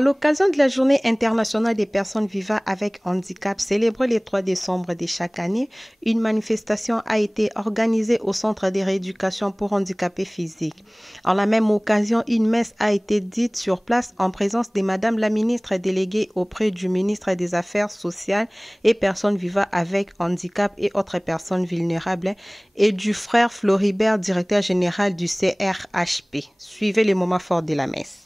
À l'occasion de la Journée internationale des personnes vivant avec handicap, célébrée le 3 décembre de chaque année, une manifestation a été organisée au Centre de rééducation pour handicapés physiques. En la même occasion, une messe a été dite sur place en présence de Madame la ministre déléguée auprès du ministre des Affaires sociales et personnes vivant avec handicap et autres personnes vulnérables et du frère Floribert, directeur général du CRHP. Suivez les moments forts de la messe.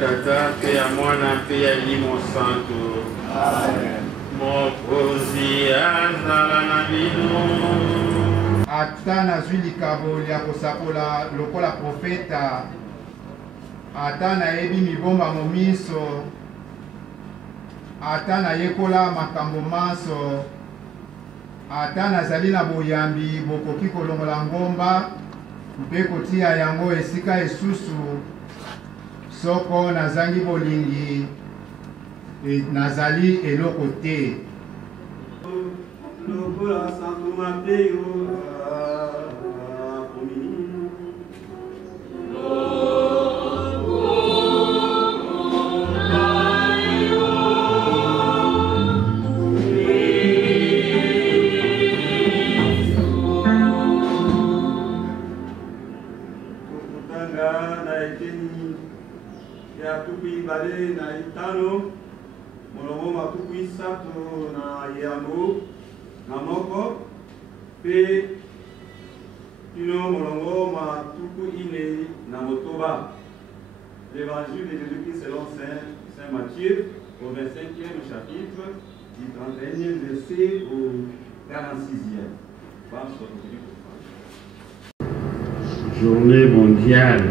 Tata pe ya mwana pe ya limo santo. Mokonzi azala na bino. Ata nazwi likabo ya kosakola lokola profeta. Ata nayebi mibomba momiso. Ata nayekola makambo manso. Ata nazali na boyambi bokoki kolongola ngomba mpe kotia yango esika esusu. Soko nazangi bolingi nazali eloko te. Lokola santuma peyo ya tupi bale na itano molongo matuku isato na yango na moko pe tino molongo matuku ine na motoba. L'évangile de Jésus-Christ selon Saint Matthieu au 25e chapitre du 31e verset au 46e. Journée mondiale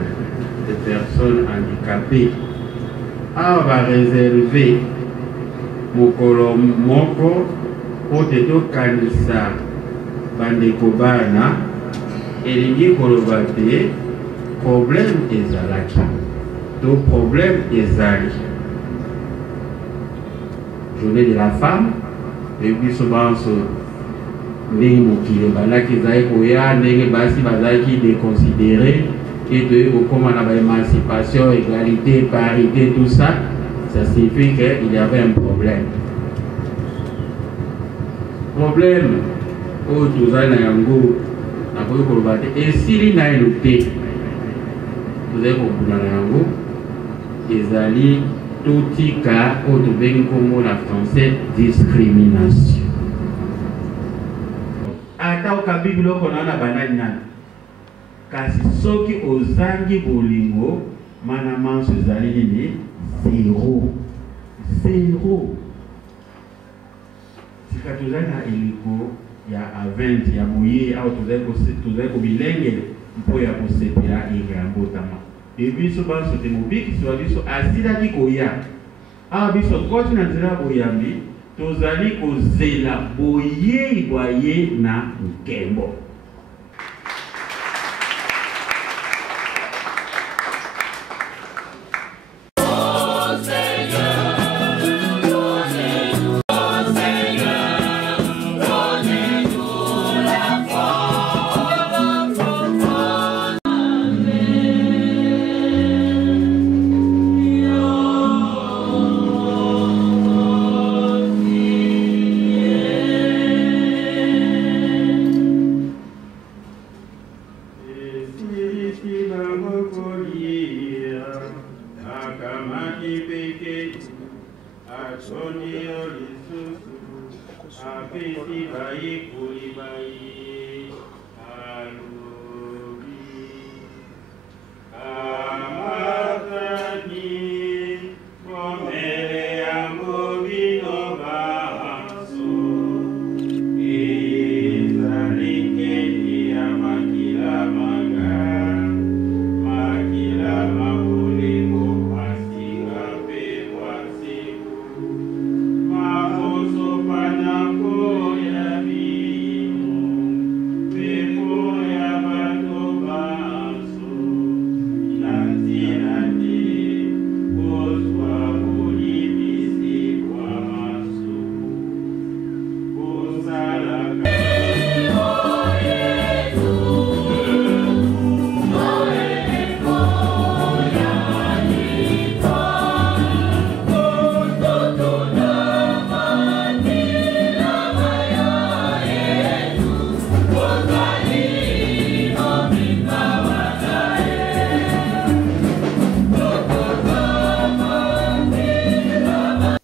des personnes handicapées. On va réserver mokolo moko oteto kanisa bandeko bana elingi koloba te problème ezalaki to problème ezali. Journée de la femme et puis souvent ndenge mokili balaki ezali koya ndenge basi bazalaki déconsidéré et de comment on a l'émancipation, égalité, parité, tout ça, ça signifie qu'il y avait un problème. Problème, au Touzan Yango, et s'il y a une noté, vous avez compris Yango, les alliés, tout cas, au comme la français, discrimination. Attends, quand Bible, on a la banane. Kasi soki ozangi bolingo mana manso ezali nini zéro sika tozali na eliko ya a 20 ya moye au tozali kobilengele mpo ya kosepela enge ya mbotama ebiso baso te mobiki so biso asilaki koya awa biso koti na nzela boyambi tozali kozela boyei bwaye na nkembo. See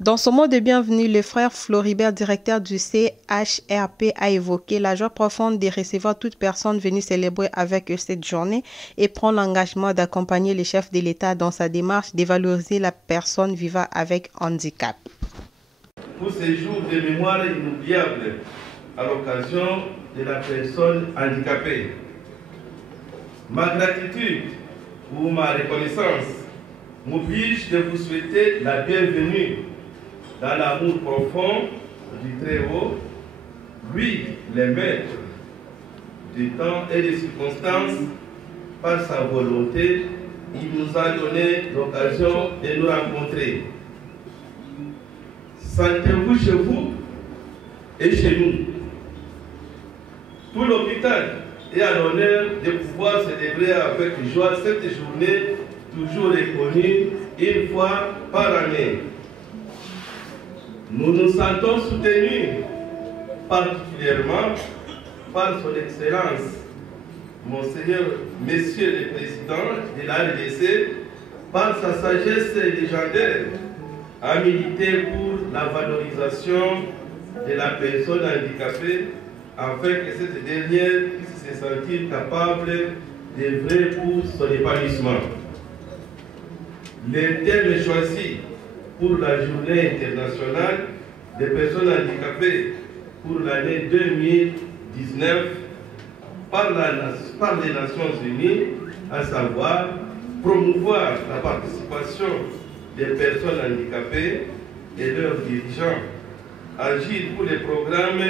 Dans son mot de bienvenue, le frère Floribert, directeur du CHRP, a évoqué la joie profonde de recevoir toute personne venue célébrer avec eux cette journée et prend l'engagement d'accompagner le chef de l'État dans sa démarche de valoriser la personne vivant avec handicap. Pour ces jours de mémoire inoubliables à l'occasion de la personne handicapée, ma gratitude ou ma reconnaissance m'oblige de vous souhaiter la bienvenue dans l'amour profond du Très-Haut, lui, le maître du temps et des circonstances, par sa volonté, il nous a donné l'occasion de nous rencontrer. Sentez-vous chez vous et chez nous. Tout l'hôpital est à l'honneur de pouvoir célébrer avec joie cette journée toujours reconnue une fois par année. Nous nous sentons soutenus particulièrement par son Excellence, Monseigneur, Monsieur le Président de la RDC, par sa sagesse légendaire, à militer pour la valorisation de la personne handicapée, afin que cette dernière puisse se sentir capable d'œuvrer pour son épanouissement. Le thème choisi pour la journée internationale des personnes handicapées pour l'année 2019 par les Nations Unies, à savoir promouvoir la participation des personnes handicapées et leurs dirigeants, agir pour les programmes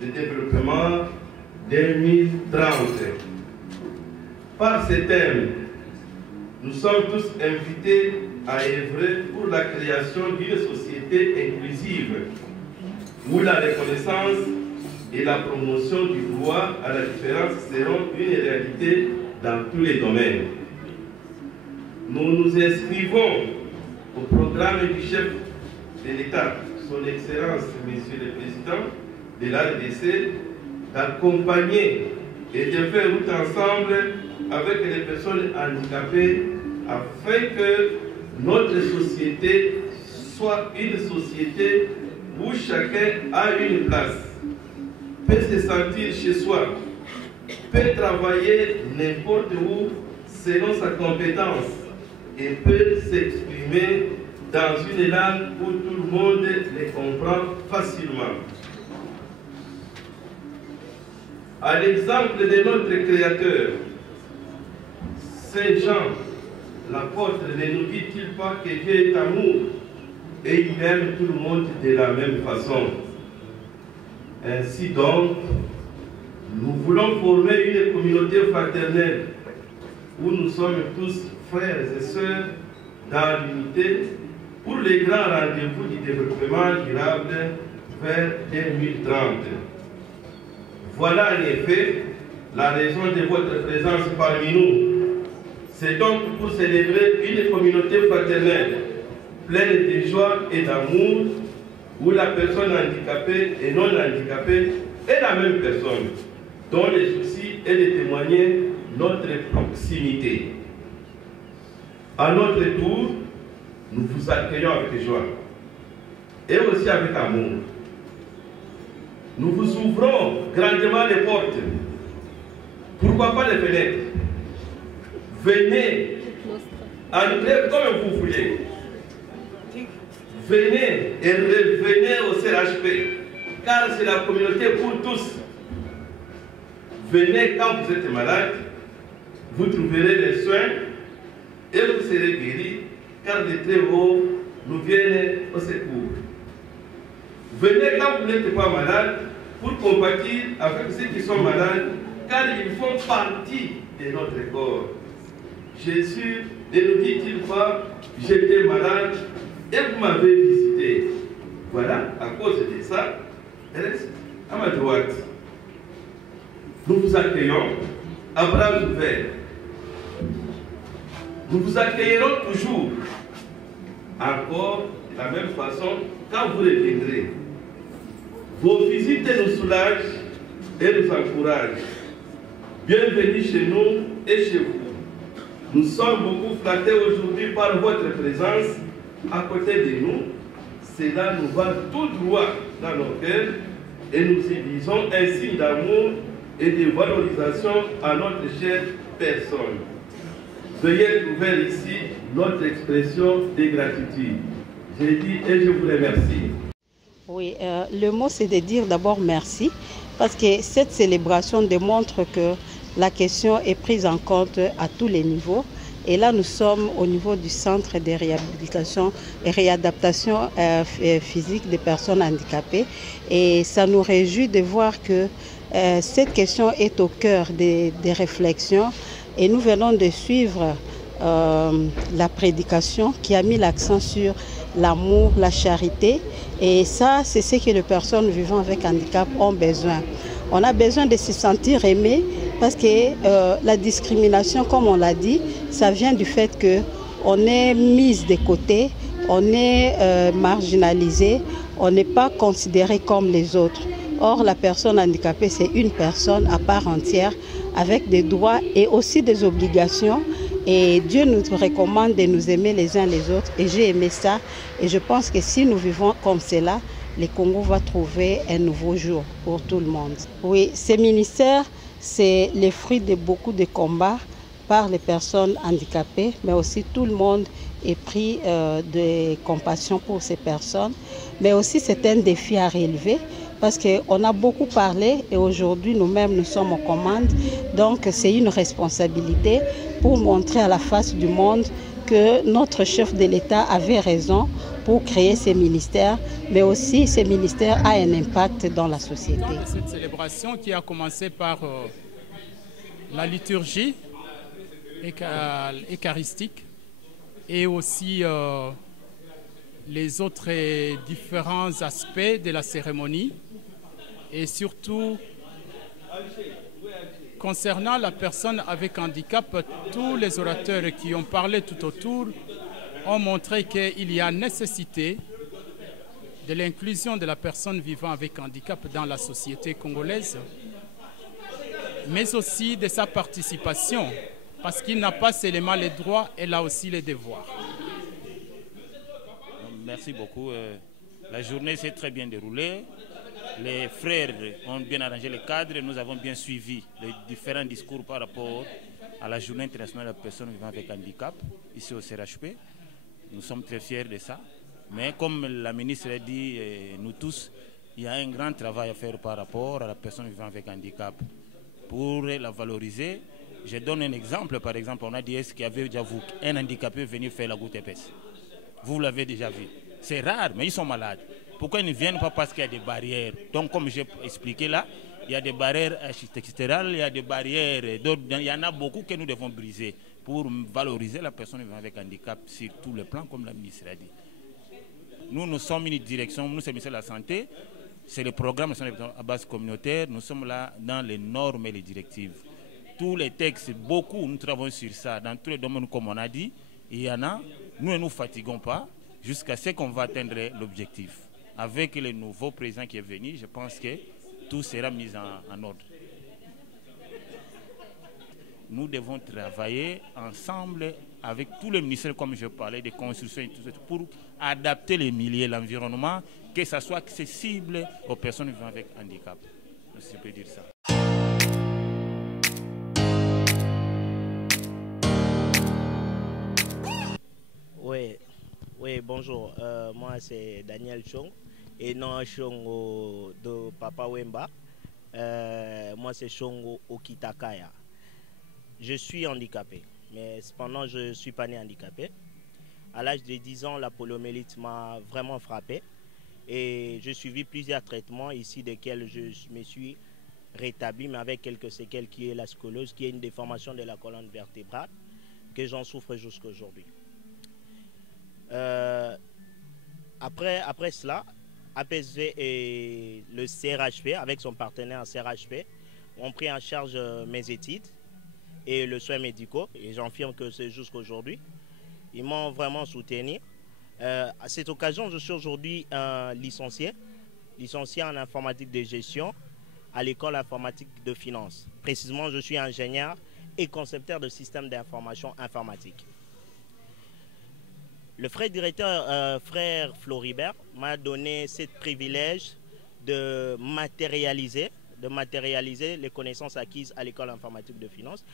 de développement 2030. Par ces thèmes, nous sommes tous invités à œuvrer pour la création d'une société inclusive où la reconnaissance et la promotion du droit à la différence seront une réalité dans tous les domaines. Nous nous inscrivons au programme du chef de l'État, son Excellence, Monsieur le Président de la RDC, d'accompagner et de faire route ensemble avec les personnes handicapées afin que notre société soit une société où chacun a une place, peut se sentir chez soi, peut travailler n'importe où selon sa compétence et peut s'exprimer dans une langue où tout le monde les comprend facilement. À l'exemple de notre Créateur, Saint Jean, l'apôtre, ne nous dit-il pas que Dieu est amour et il aime tout le monde de la même façon. Ainsi donc, nous voulons former une communauté fraternelle où nous sommes tous frères et sœurs dans l'unité pour les grands rendez-vous du développement durable vers 2030. Voilà en effet la raison de votre présence parmi nous. C'est donc pour célébrer une communauté fraternelle pleine de joie et d'amour où la personne handicapée et non handicapée est la même personne, dont le souci est de témoigner notre proximité. À notre tour, nous vous accueillons avec joie et aussi avec amour. Nous vous ouvrons grandement les portes. Pourquoi pas les fenêtres? Venez, entrez comme vous voulez. Venez et revenez au CHP, car c'est la communauté pour tous. Venez quand vous êtes malade, vous trouverez les soins et vous serez guéris, car les Très-Hauts nous viennent au secours. Venez quand vous n'êtes pas malade pour compatir avec ceux qui sont malades, car ils font partie de notre corps. Jésus ne nous dit-il pas, j'étais malade et vous m'avez visité. Voilà, à cause de ça, reste à ma droite. Nous vous accueillons à bras ouverts. Nous vous accueillerons toujours, encore de la même façon, quand vous reviendrez. Vos visites nous soulagent et nous encouragent. Bienvenue chez nous et chez vous. Nous sommes beaucoup flattés aujourd'hui par votre présence à côté de nous. cela nous va tout droit dans nos cœurs et nous y disons un signe d'amour et de valorisation à notre chère personne. Veuillez trouver ici notre expression de gratitude. J'ai dit et je vous remercie. Oui, le mot c'est de dire d'abord merci, parce que cette célébration démontre que la question est prise en compte à tous les niveaux. Et là, nous sommes au niveau du centre de réhabilitation et réadaptation physique des personnes handicapées. Et ça nous réjouit de voir que cette question est au cœur des réflexions. Et nous venons de suivre la prédication qui a mis l'accent sur l'amour, la charité. Et ça, c'est ce que les personnes vivant avec handicap ont besoin. On a besoin de se sentir aimé parce que la discrimination, comme on l'a dit, ça vient du fait qu'on est mis de côté, on est marginalisé, on n'est pas considéré comme les autres. Or, la personne handicapée, c'est une personne à part entière avec des droits et aussi des obligations. Et Dieu nous recommande de nous aimer les uns les autres. Et j'ai aimé ça. Et je pense que si nous vivons comme cela, le Congo va trouver un nouveau jour pour tout le monde. Oui, ce ministère, c'est le fruit de beaucoup de combats par les personnes handicapées, mais aussi tout le monde est pris de compassion pour ces personnes. Mais aussi c'est un défi à relever parce qu'on a beaucoup parlé et aujourd'hui nous-mêmes nous sommes aux commandes. Donc c'est une responsabilité pour montrer à la face du monde que notre chef de l'État avait raison pour créer ces ministères, mais aussi ces ministères ont un impact dans la société. Cette célébration qui a commencé par la liturgie eucharistique et aussi les autres différents aspects de la cérémonie, et surtout concernant la personne avec handicap, tous les orateurs qui ont parlé tout autour ont montré qu'il y a nécessité de l'inclusion de la personne vivant avec handicap dans la société congolaise, mais aussi de sa participation, parce qu'il n'a pas seulement les droits, il a aussi les devoirs. Merci beaucoup. La journée s'est très bien déroulée. Les frères ont bien arrangé le cadre. Nous avons bien suivi les différents discours par rapport à la journée internationale des personnes vivant avec handicap, ici au CRHP. Nous sommes très fiers de ça. Mais comme la ministre a dit, nous tous, il y a un grand travail à faire par rapport à la personne vivant avec handicap. Pour la valoriser, je donne un exemple. Par exemple, on a dit est-ce qu'il y avait déjà un handicapé venir faire la goutte épaisse. Vous l'avez déjà vu. C'est rare, mais ils sont malades. Pourquoi ils ne viennent pas? Parce qu'il y a des barrières. Donc, comme j'ai expliqué là, il y a des barrières architecturales, il y a des barrières, il y en a beaucoup que nous devons briser pour valoriser la personne vivant avec handicap sur tous les plans, comme la ministre a dit. Nous sommes une direction, nous, c'est le ministère de la Santé, c'est le programme à base communautaire, nous sommes là dans les normes et les directives. Tous les textes, beaucoup, nous travaillons sur ça, dans tous les domaines, comme on a dit, il y en a, nous ne nous fatiguons pas jusqu'à ce qu'on va atteindre l'objectif. Avec le nouveau président qui est venu, je pense que tout sera mis en ordre. Nous devons travailler ensemble avec tous les ministères, comme je parlais, de construction et tout ça, pour adapter les milieux, l'environnement, que ça soit accessible aux personnes vivant avec handicap. Si je peux dire ça. Oui, bonjour. Moi, c'est Daniel Chong et non Chong de Papa Wemba. Moi, c'est Chong Okitakaya. Je suis handicapé, mais cependant, je ne suis pas né handicapé. À l'âge de 10 ans, la poliomyélite m'a vraiment frappé et j'ai suivi plusieurs traitements ici desquels je me suis rétabli, mais avec quelques séquelles qui est la scoliose, qui est une déformation de la colonne vertébrale, que j'en souffre jusqu'à aujourd'hui. Après cela, APSV et le CRHP, avec son partenaire CRHP, ont pris en charge mes études et le soin médicaux, et j'affirme que c'est jusqu'aujourd'hui. Ils m'ont vraiment soutenu. À cette occasion, je suis aujourd'hui licencié en informatique de gestion à l'école informatique de finance. Précisément, je suis ingénieur et concepteur de systèmes d'information informatique. Le frère directeur, frère Floribert, m'a donné ce privilège de matérialiser les connaissances acquises à l'école informatique de finance.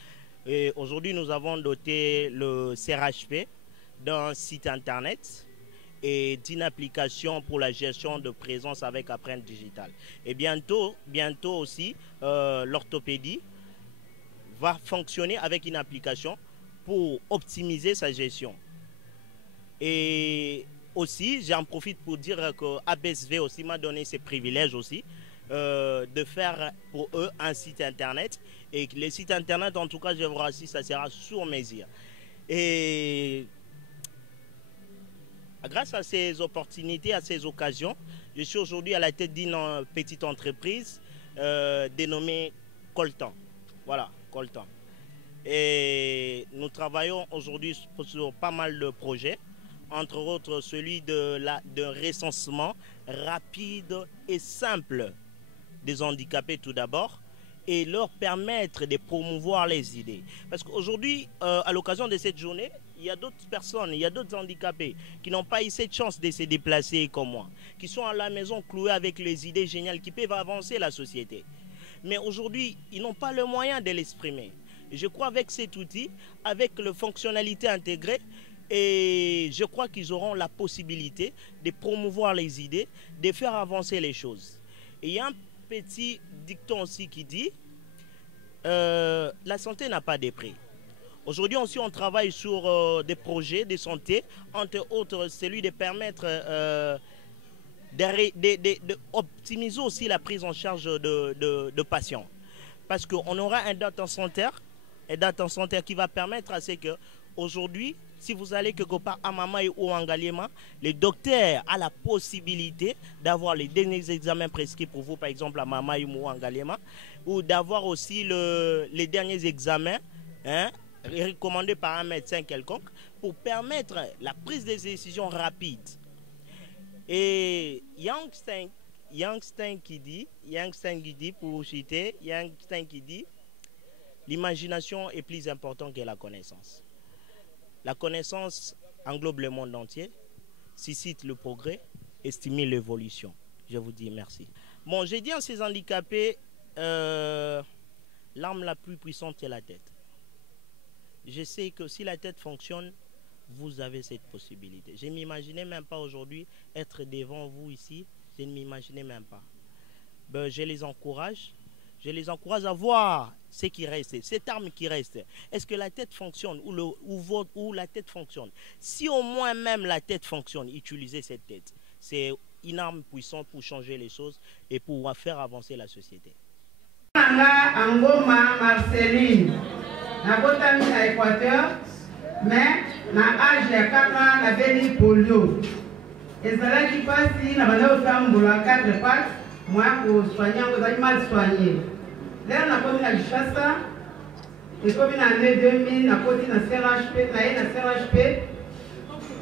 Et aujourd'hui, nous avons doté le CRHP d'un site internet et d'une application pour la gestion de présence avec empreinte digitale. Et bientôt aussi, l'orthopédie va fonctionner avec une application pour optimiser sa gestion. Et aussi, j'en profite pour dire que ABSV aussi m'a donné ces privilèges aussi de faire pour eux un site internet. Et les sites internet, en tout cas, je vous rassure, ça sera sur mesure. Et grâce à ces opportunités, à ces occasions, je suis aujourd'hui à la tête d'une petite entreprise dénommée Coltan. Voilà, Coltan. Et nous travaillons aujourd'hui sur pas mal de projets, entre autres celui d'un recensement rapide et simple des handicapés tout d'abord, et leur permettre de promouvoir les idées. Parce qu'aujourd'hui, à l'occasion de cette journée, il y a d'autres personnes, il y a d'autres handicapés qui n'ont pas eu cette chance de se déplacer comme moi, qui sont à la maison cloués avec les idées géniales qui peuvent avancer la société. Mais aujourd'hui, ils n'ont pas le moyen de l'exprimer. Je crois avec cet outil, avec la fonctionnalité intégrée, et je crois qu'ils auront la possibilité de promouvoir les idées, de faire avancer les choses. Et il y a un petit dicton aussi qui dit la santé n'a pas de prix. Aujourd'hui aussi on travaille sur des projets de santé, entre autres celui de permettre d'optimiser aussi la prise en charge de patients. Parce qu'on aura un data center qui va permettre à ce que aujourd'hui, si vous allez quelque part à Mamaï ou en Ngaliema, le docteur a la possibilité d'avoir les derniers examens prescrits pour vous, par exemple à Mamaï ou en Ngaliema, ou d'avoir aussi les derniers examens recommandés par un médecin quelconque pour permettre la prise de décision rapide. Et Youngstein qui dit, pour citer, Youngstein qui dit, l'imagination est plus importante que la connaissance. La connaissance englobe le monde entier, suscite le progrès et stimule l'évolution. Je vous dis merci. Bon, j'ai dit à ces handicapés, l'arme la plus puissante est la tête. Je sais que si la tête fonctionne, vous avez cette possibilité. Je ne m'imaginais même pas aujourd'hui être devant vous ici. Je ne m'imaginais même pas. Ben, je les encourage à voir ce qui reste, cette arme qui reste. Est-ce que la tête fonctionne ou la tête fonctionne? Si au moins même la tête fonctionne, utilisez cette tête. C'est une arme puissante pour changer les choses et pour faire avancer la société. Angoma Marceline, nabotami na Équateur, mais na âge ya 4 ans nabeli polio. Ezalaki pasi na bana otambola 4 pattes, moi pour soigner ngozali mal soigné. Là na komi na Kinshasa, et comme en année 2000 na koti na CRHP, na CRHP,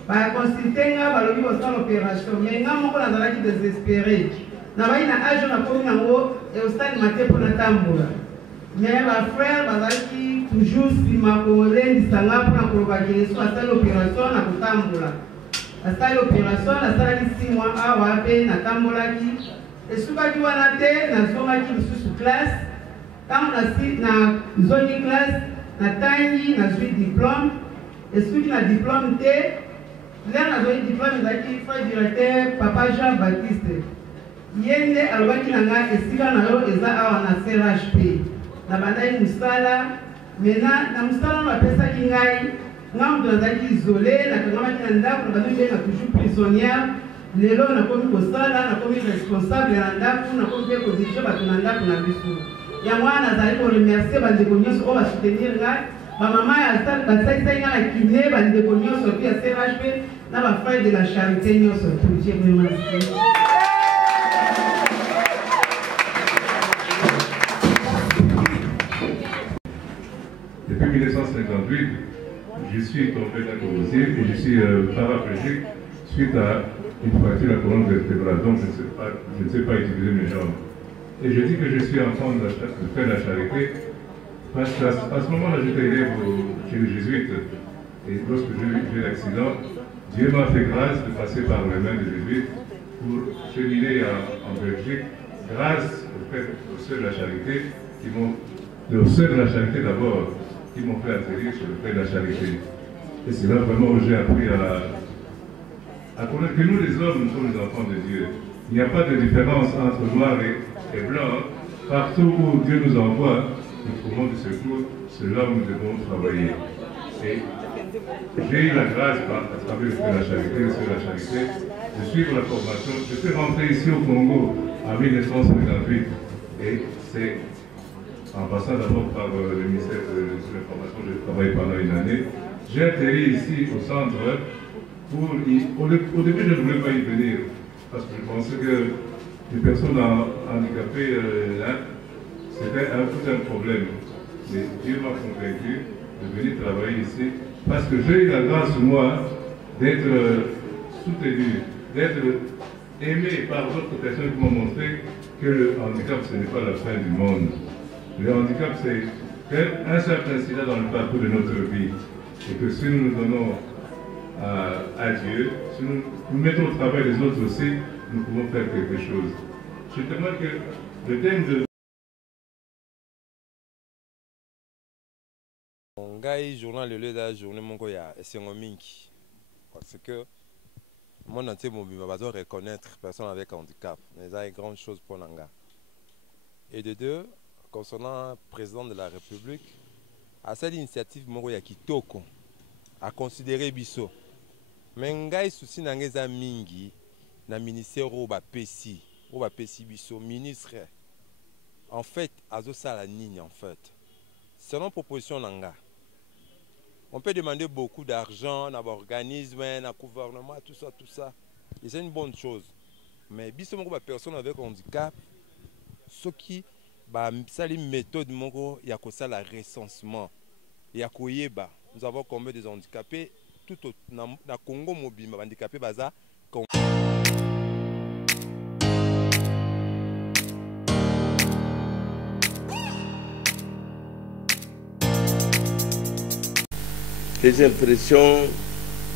ba consulter nga balobi bosala opération, mais nga moko nazalaki désespéré. Na bai na âge na komi nango et au stade maté pour natambola. Mais ma frère bazalaki toujours sima kolendisa nga mpona koloba Yesu asali opération na kotambola. Asali opération nasalaki 6 mois awa mpe natambolaki. Esukaki wana te nazongaki lisusu classe. Quand na zone classe natangi nazwi diplôme. Esuki na diplôme te là nazwi diplôme ezalaki frère directeur Papa Jean Baptiste. Yende alobaki na nga esika na yo eza awa na CRHP. Na bandai musala mena na musala bapesaki ngai nga moto nazalaki isolé nakangamaki na ndako na bandai na toujours prisonnière. Lelo nakomi kosala nakomi responsable na ndako nakomi mpe kodirige bato na ndako na biso. Yango wana nazali koremercie bandeko nyonso oyo basoutenir ngai bamama basaisai nga na kine bandeko nyonso mpe ya CRHP na bafrère de la charité nyonso tout. Je vous remercie. Depuis 1958, je suis tombé d'inconscient et je suis paraplégique suite à une fracture de la colonne vertébrale. Donc je ne sais pas utiliser mes jambes. Et je dis que je suis en train de faire la charité parce qu'à ce moment-là, j'étais élève chez les jésuites. Et lorsque j'ai eu l'accident, Dieu m'a fait grâce de passer par les mains de Jésus pour cheminer en Belgique grâce aux Sœurs de la Charité aux Sœurs de la Charité d'abord, qui m'ont fait atterrir sur le fait de la charité. Et c'est là vraiment où j'ai appris à connaître que nous les hommes, nous sommes les enfants de Dieu. Il n'y a pas de différence entre noir et blanc. Partout où Dieu nous envoie, nous trouvons du secours, c'est là où nous devons travailler. Et j'ai eu la grâce, à travers le fait de la charité, le Sœurs de la Charité, de suivre la formation. Je suis rentré ici au Congo en 1958 et c'est en passant d'abord par le ministère de l'Information, j'ai travaillé pendant une année. J'ai atterri ici au centre pour au début, je ne voulais pas y venir parce que je pensais que les personnes handicapées, c'était tout un problème. Mais Dieu m'a convaincu de venir travailler ici parce que j'ai eu la grâce, moi, d'être soutenu, d'être aimé par d'autres personnes qui m'ont montré que le handicap, ce n'est pas la fin du monde. Le handicap, c'est un certain incident dans le parcours de notre vie. Et que si nous nous donnons à Dieu, si nous mettons au travail les autres aussi, nous pouvons faire quelque chose. Je témoigne que le thème de... Ngai journal le lieu de journée mon goya et c'est un minki parce que mon entier mobile va reconnaître personne avec handicap mais ça est grande chose pour Nanga. Et de deux, concernant le président de la République, à cette initiative mon goya kitoko à considérer biso mais ngai souci nangeza mingi na ministère au ba pesi biso ministre en fait azo sala nini en fait selon proposition Nanga. On peut demander beaucoup d'argent à l'organisme, à gouvernement, tout ça. Et c'est une bonne chose. Mais si on a des personnes avec handicap, ce qui est une méthode, il y a le recensement. Il y a nous avons combien de handicapés tout au Congo mobile, handicapés baza. Les impressions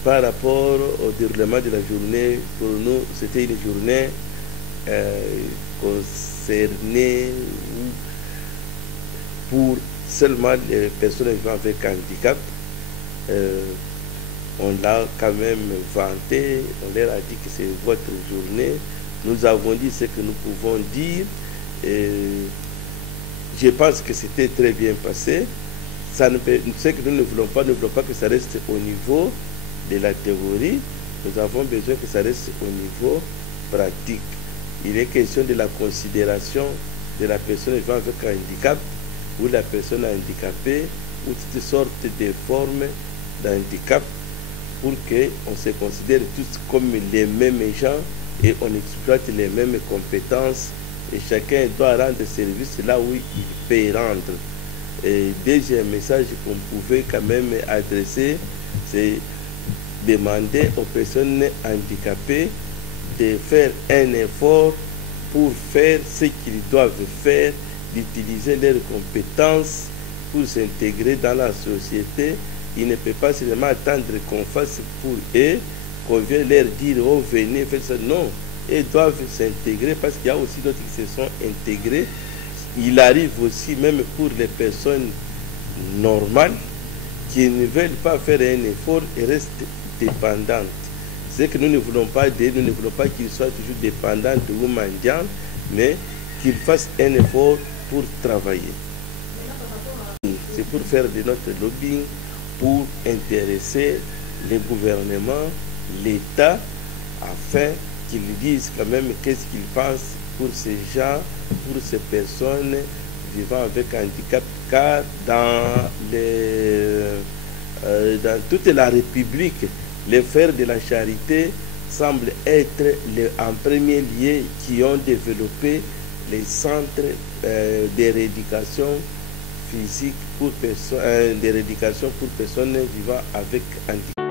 par rapport au déroulement de la journée, pour nous, c'était une journée concernée pour seulement les personnes vivant avec handicap. On l'a quand même vanté, on leur a dit que c'est votre journée. Nous avons dit ce que nous pouvons dire. Je pense que c'était très bien passé. Ce que nous ne voulons pas que ça reste au niveau de la théorie. Nous avons besoin que ça reste au niveau pratique. Il est question de la considération de la personne vivant avec un handicap ou la personne handicapée ou toutes sortes de formes d'handicap pour qu'on se considère tous comme les mêmes gens et on exploite les mêmes compétences et chacun doit rendre service là où il peut rendre. Et deuxième message qu'on pouvait quand même adresser, c'est demander aux personnes handicapées de faire un effort pour faire ce qu'ils doivent faire, d'utiliser leurs compétences pour s'intégrer dans la société. Il ne peut pas seulement attendre qu'on fasse pour eux, qu'on vienne leur dire « oh venez faire ça ». Non, ils doivent s'intégrer parce qu'il y a aussi d'autres qui se sont intégrés. Il arrive aussi, même pour les personnes normales, qui ne veulent pas faire un effort et restent dépendantes. C'est que nous ne voulons pas d'eux, nous ne voulons pas qu'ils soient toujours dépendants ou mendiants, mais qu'ils fassent un effort pour travailler. C'est pour faire de notre lobbying, pour intéresser le gouvernement, l'État, afin qu'ils disent quand même qu'est-ce qu'ils pensent pour ces gens, pour ces personnes vivant avec handicap, car dans toute la République, les frères de la charité semblent être en premier lieu qui ont développé les centres d'éducation physique pour personnes vivant avec handicap.